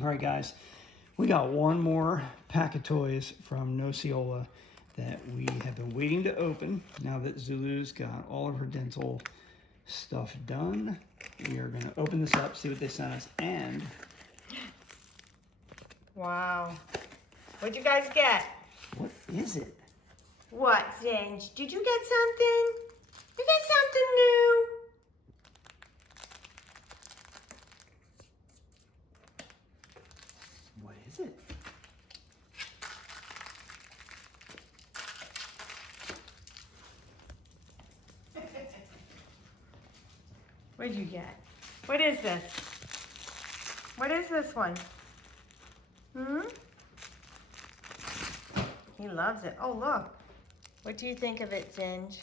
All right, guys, we got one more pack of toys from Nocciola that we have been waiting to open. Now that Zulu's got all of her dental stuff done, we are going to open this up, see what they sent us, and... Wow. What'd you guys get? What is it? What, Zinj? Did you get something? You get something new? What is it? What'd you get? What is this? What is this one? He loves it. Oh, look. What do you think of it, Zinj?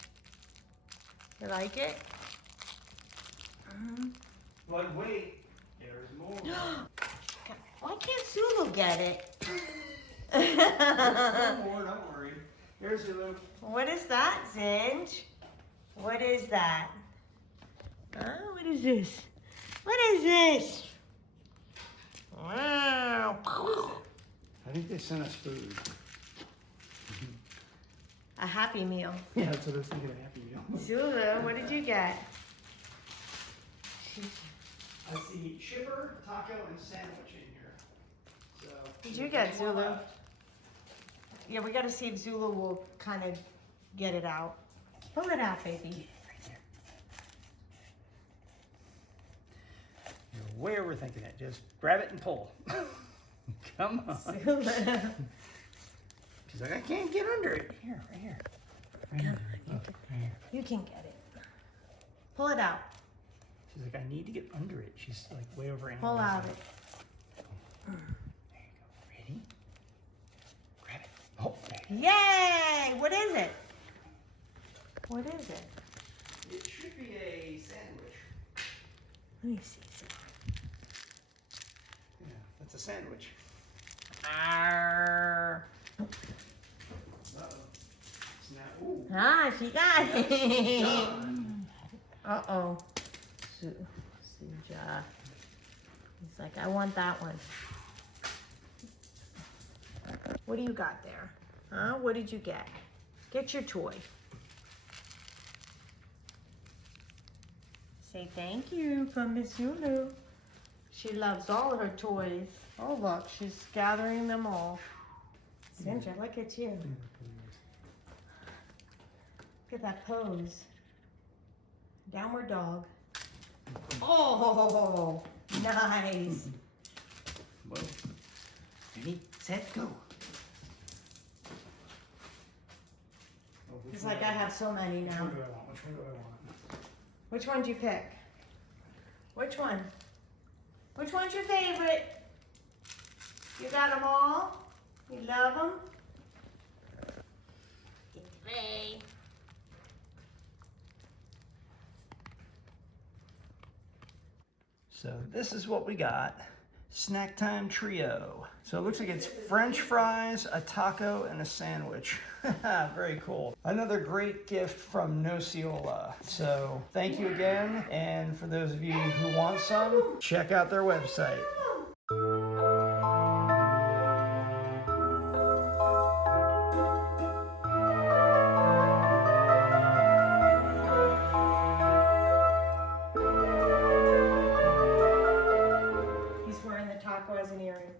You like it? But wait, there's more. Why can't Zulu get it? There's no more, don't worry. Here's Zulu. What is that, Zinj? What is that? What is this? What is this? Wow. I think they sent us food. A Happy Meal. Yeah, that's what I was thinking, a Happy Meal. Zulu, what did you get? I see chipper, taco, and sandwich in here. So, Did you get, Zulu? Yeah, we gotta see if Zulu will kind of get it out. Pull it out, baby. You're way overthinking it. Just grab it and pull. Come on. Zulu. She's like, I can't get under it. Here, right here. Right here. Look, right here. You can get it. Pull it out. She's like, I need to get under it. She's like way over in. Pull out it. There you go. Ready? Grab it. Oh, there you Yay! What is it? What is it? go. It should be a sandwich. Let me see. Yeah, that's a sandwich. Arr. Uh-oh. Snap. Ooh. Ah, she got it. Done. Uh-oh. Suja. He's like, I want that one. What do you got there? Huh? What did you get? Get your toy. Say thank you from Miss Zulu. She loves all of her toys. Oh, look, she's gathering them all. Sandra, look at you. Look at that pose. Downward dog. Oh, nice. Whoa. Ready, set, go. Oh, He's like, I have so many Which now. one do I want? Which one do I want? Which one do you pick? Which one? Which one's your favorite? You got them all? You love them? Hey. So this is what we got. Snack time trio. So it looks like it's French fries, a taco, and a sandwich. Very cool. Another great gift from Nocciola. So thank you again. And for those of you who want some, check out their website. He's wearing the taco as an earring.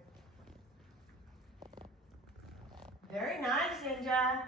Very nice, Ninja.